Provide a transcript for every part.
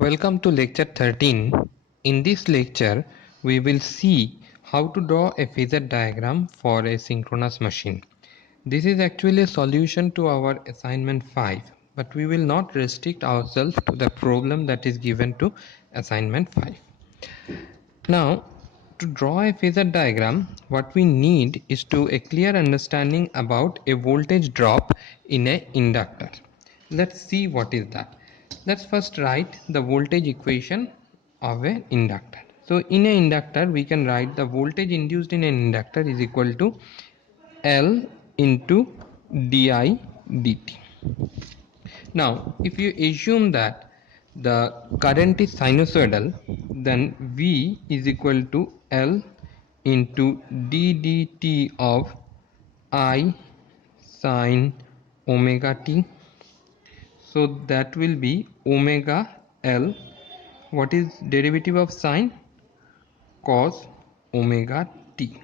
Welcome to lecture 13. In this lecture, we will see how to draw a phasor diagram for a synchronous machine. This is actually a solution to our assignment 5, but we will not restrict ourselves to the problem that is given to assignment 5. Now, to draw a phasor diagram, what we need is a clear understanding about a voltage drop in an inductor. Let's see what is that. Let's first write the voltage equation of an inductor. So in an inductor, we can write the voltage induced in an inductor is equal to L into di dt. Now, if you assume that the current is sinusoidal, then V is equal to L into d dt of I sine omega t. So that will be omega L. What is derivative of sine? Cos omega t.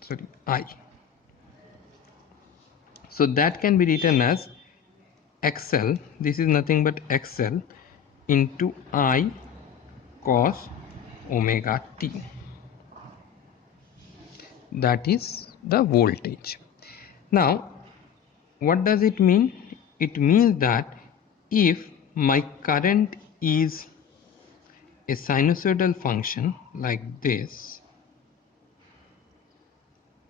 Sorry, I. So that can be written as XL. This is nothing but XL into I cos omega t. That is the voltage. Now, what does it mean? It means that if my current is a sinusoidal function like this,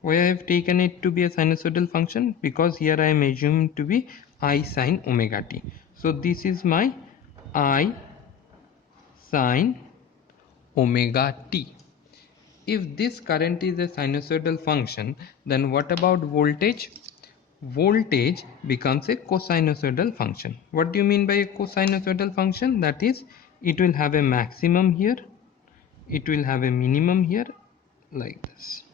why I have taken it to be a sinusoidal function? Because here I am assuming to be I sine omega t. So this is my I sine omega t. If this current is a sinusoidal function, then what about voltage? Voltage becomes a cosinusoidal function. What do you mean by a cosinusoidal function? That is, it will have a maximum here, it will have a minimum here, like this.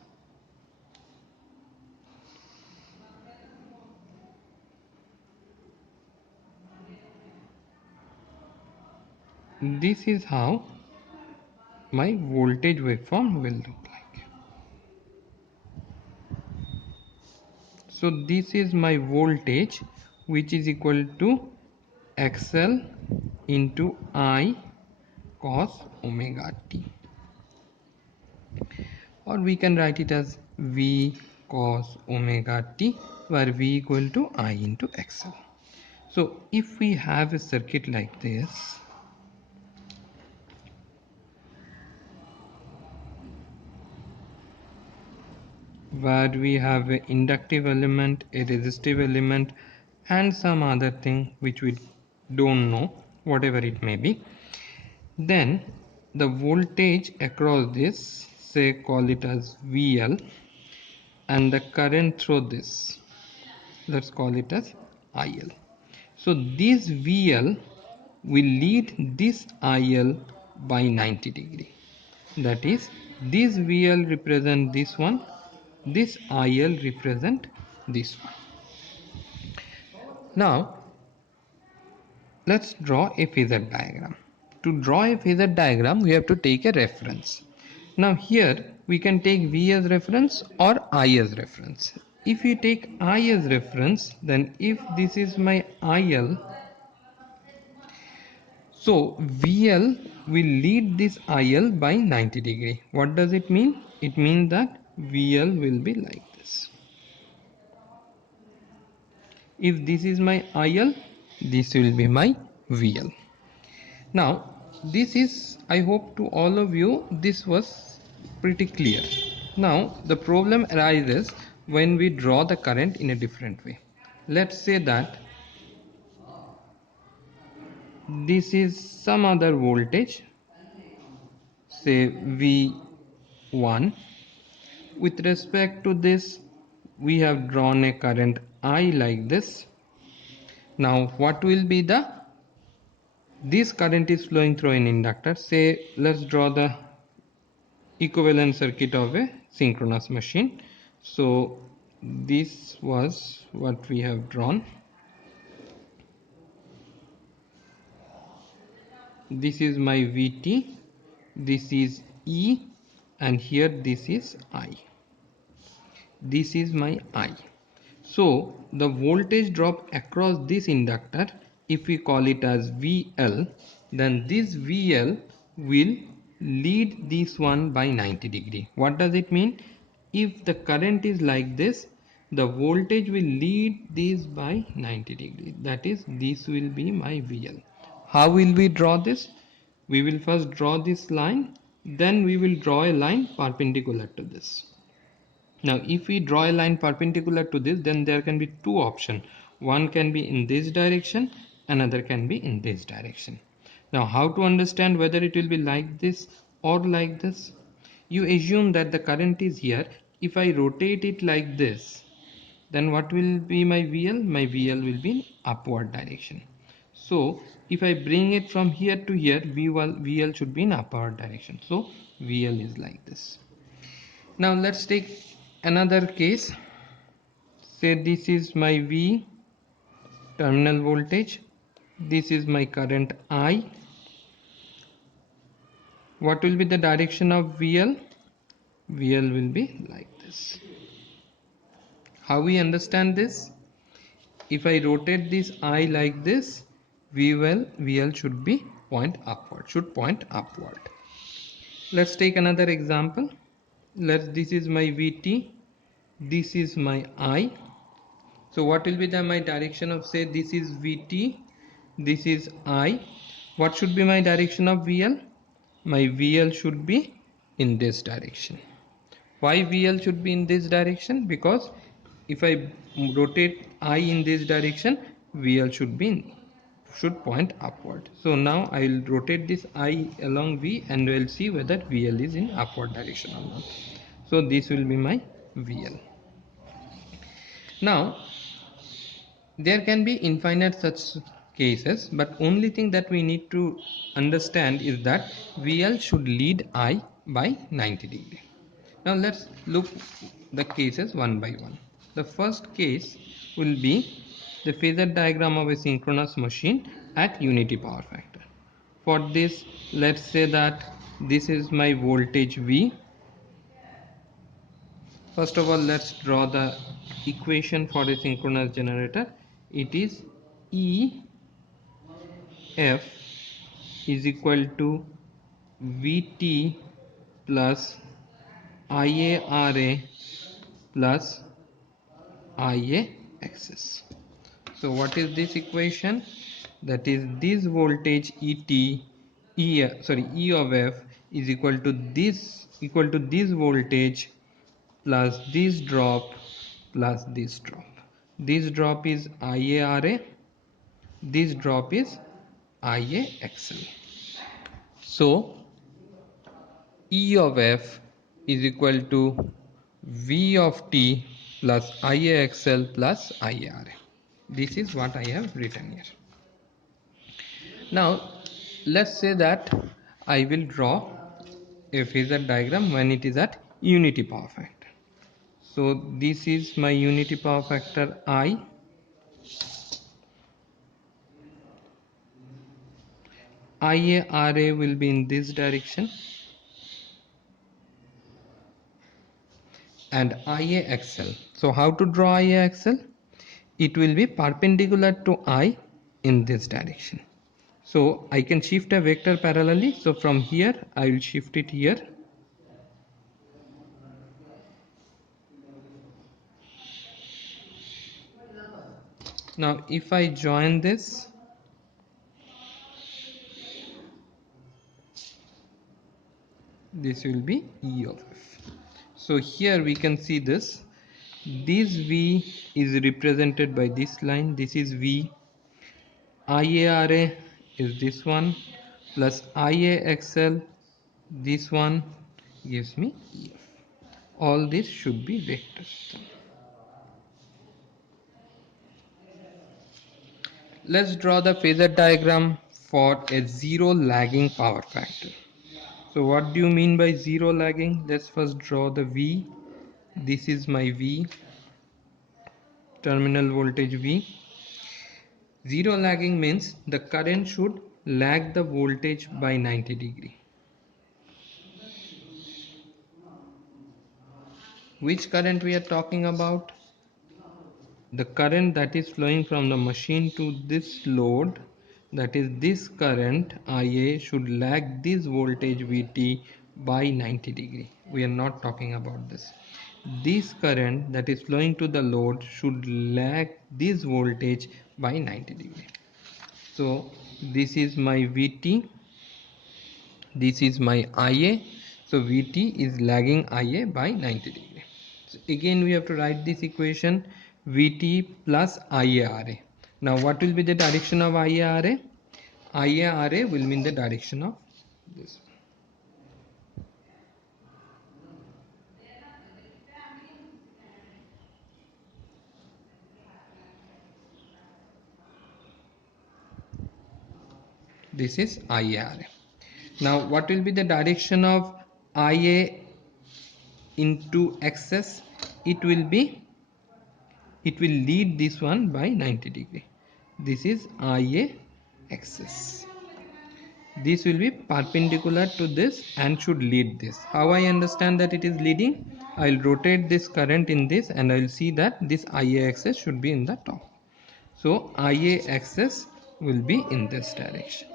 This is how my voltage waveform will look like. So this is my voltage, which is equal to XL into I cos omega t, or we can write it as V cos omega t, where V equal to I into XL. So if we have a circuit like this, where we have an inductive element, a resistive element, and some other thing which we don't know, whatever it may be, then the voltage across this, say call it as VL, and the current through this, let's call it as IL. So this VL will lead this IL by 90 degree. That is, this VL represent this one, this IL represent this one. Now let's draw a phasor diagram. To draw a phasor diagram, we have to take a reference. Now here we can take V as reference or I as reference. If we take I as reference, then if this is my IL, so VL will lead this IL by 90 degree. What does it mean? It means that VL will be like this. If this is my IL, this will be my VL. Now this is, I hope to all of you this was pretty clear. Now the problem arises when we draw the current in a different way. Let's say that this is some other voltage, say V1. With respect to this, we have drawn a current I like this. Now what will be this current is flowing through an inductor. Say let's draw the equivalent circuit of a synchronous machine. So this was what we have drawn. This is my Vt, this is E, and here this is I. This is my I. So the voltage drop across this inductor, if we call it as VL, then this VL will lead this one by 90 degree. What does it mean? If the current is like this, the voltage will lead this by 90 degree. That is, this will be my VL. How will we draw this? We will first draw this line, then we will draw a line perpendicular to this. Now if we draw a line perpendicular to this, then there can be two options. One can be in this direction, another can be in this direction. Now how to understand whether it will be like this or like this? You assume that the current is here. If I rotate it like this, then what will be my VL? My VL will be in upward direction. So if I bring it from here to here, VL should be in upward direction. So VL is like this. Now let's take another case. Say this is my V terminal voltage, this is my current I. What will be the direction of VL? VL will be like this. How we understand this? If I rotate this I like this, VL should be point upward. Let's take another example. This is my VT, this is my I. So what will be my direction of, say this is VT, this is I. What should be my direction of VL? My VL should be in this direction. Why VL should be in this direction? Because if I rotate I in this direction, VL should point upward. So now I will rotate this I along V and we'll see whether VL is in upward direction or not. So this will be my VL. Now there can be infinite such cases, but only thing that we need to understand is that VL should lead I by 90 degree. Now let's look the cases one by one. The first case will be the phasor diagram of a synchronous machine at unity power factor. For this, let's say that this is my voltage V. First of all, let's draw the equation for a synchronous generator. It is EF is equal to VT plus IARA plus IAXS. So what is this equation? That is, this voltage E of F is equal to this voltage plus this drop plus this drop. This drop is IARA, this drop is IAXL. So E of F is equal to V of T plus IAXL plus IARA. This is what I have written here. Now let's say that I will draw a phasor diagram when it is at unity power factor. So this is my unity power factor I. IARA will be in this direction and IAXL. So how to draw IAXL? It will be perpendicular to I in this direction. So I can shift a vector parallelly. So from here I will shift it here. Now if I join this, this will be E of F. So here we can see this V is represented by this line. This is V. IARA is this one plus IAXL, this one gives me EF. All this should be vectors. Let's draw the phasor diagram for a zero lagging power factor. So what do you mean by zero lagging? Let's first draw the V. This is my V, terminal voltage V. Zero lagging means the current should lag the voltage by 90 degree. Which current we are talking about? The current that is flowing from the machine to this load, that is this current IA should lag this voltage VT by 90 degree. We are not talking about this. This current that is flowing to the load should lag this voltage by 90 degree. So this is my VT, this is my IA. So VT is lagging IA by 90 degree. So again we have to write this equation, VT plus IARA. Now what will be the direction of IARA? IARA will mean the direction of this. This is IARA. Now what will be the direction of IA into XS? It will lead this one by 90 degree. This is IA XS. This will be perpendicular to this and should lead this. How I understand that it is leading? I will rotate this current in this and I will see that this IA axis should be in the top. So IA axis will be in this direction.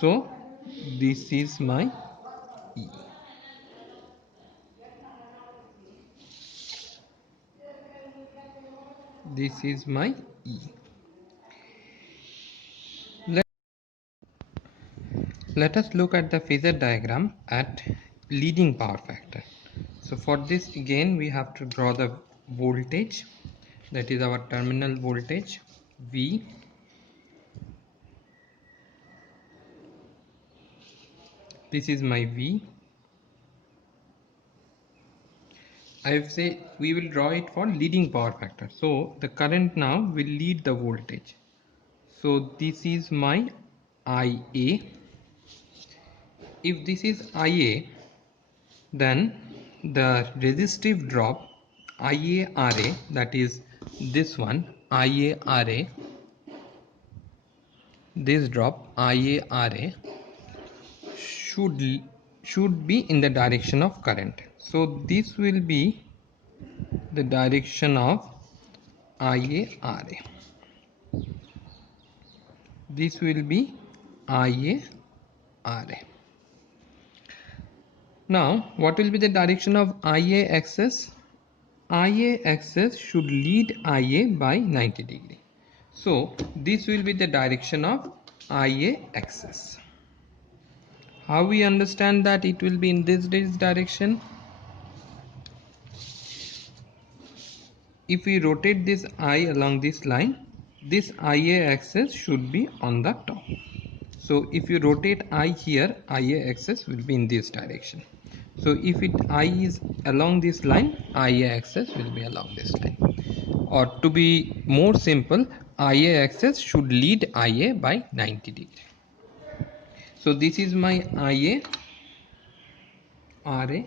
So this is my E. This is my E. Let us look at the phasor diagram at leading power factor. So for this again we have to draw the voltage, that is our terminal voltage V. This is my V. I have say we will draw it for leading power factor. So the current now will lead the voltage. So this is my IA. If this is IA, then the resistive drop IARA, that is this one IARA, this drop IARA should be in the direction of current. So this will be the direction of IARA. This will be IARA. Now what will be the direction of IA axis? IA axis should lead IA by 90 degree. So this will be the direction of IA axis. How we understand that it will be in this direction? If we rotate this I along this line, this IA axis should be on the top. So if you rotate I here, IA axis will be in this direction. So if I is along this line, IA axis will be along this line. Or to be more simple, IA axis should lead IA by 90 degree. So this is my IA RA.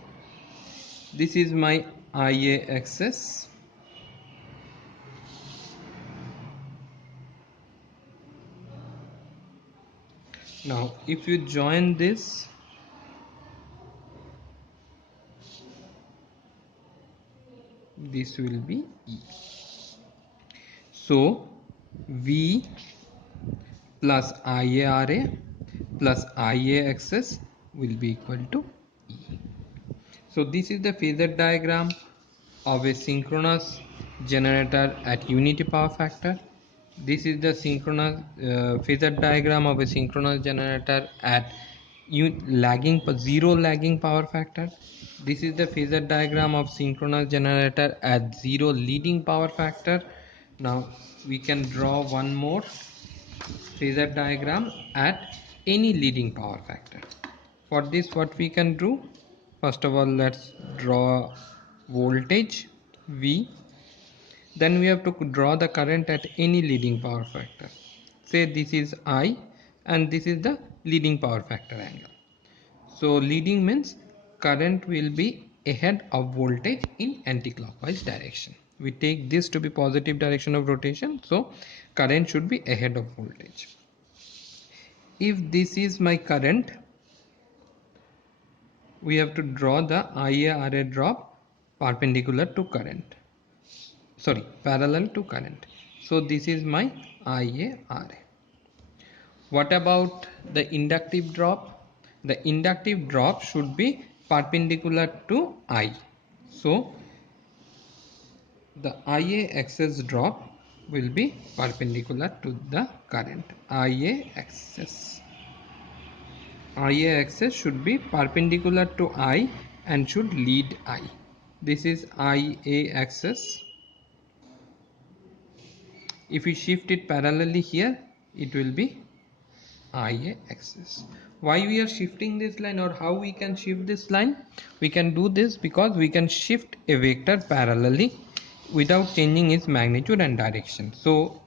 This is my IA axis. Now if you join this, this will be E. So V plus IARA plus IA axis will be equal to E. So this is the phasor diagram of a synchronous generator at unity power factor. This is the synchronous phasor diagram of a synchronous generator at zero lagging power factor. This is the phasor diagram of synchronous generator at zero leading power factor. Now we can draw one more phasor diagram at any leading power factor. For this what we can do, first of all let's draw voltage V. Then we have to draw the current at any leading power factor. Say this is I and this is the leading power factor angle. So leading means current will be ahead of voltage in anti-clockwise direction. We take this to be positive direction of rotation, so current should be ahead of voltage. If this is my current, we have to draw the IARA drop perpendicular to current. parallel to current. So this is my IaRa. What about the inductive drop? The inductive drop should be perpendicular to I. So the Ia axis drop will be perpendicular to the current. Ia axis should be perpendicular to I and should lead I. This is Ia axis. If we shift it parallelly here, it will be Ia axis. Why we are shifting this line, or how we can shift this line? We can do this because we can shift a vector parallelly without changing its magnitude and direction. So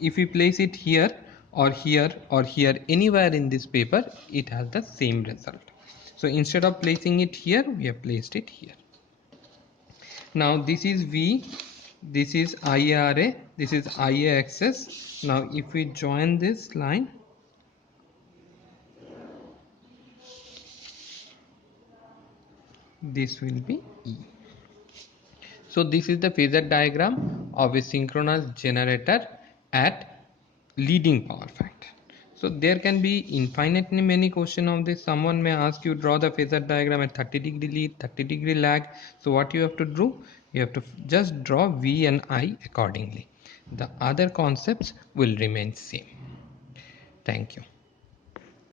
if we place it here or here or here, anywhere in this paper, it has the same result. So instead of placing it here, we have placed it here. Now this is V, this is IaRa, this is Ia axis. Now if we join this line, this will be E. So this is the phasor diagram of a synchronous generator at leading power factor. So there can be infinitely many questions on this. Someone may ask you, draw the phasor diagram at 30° lead, 30° lag. So what you have to do? You have to just draw V and I accordingly. The other concepts will remain same. Thank you.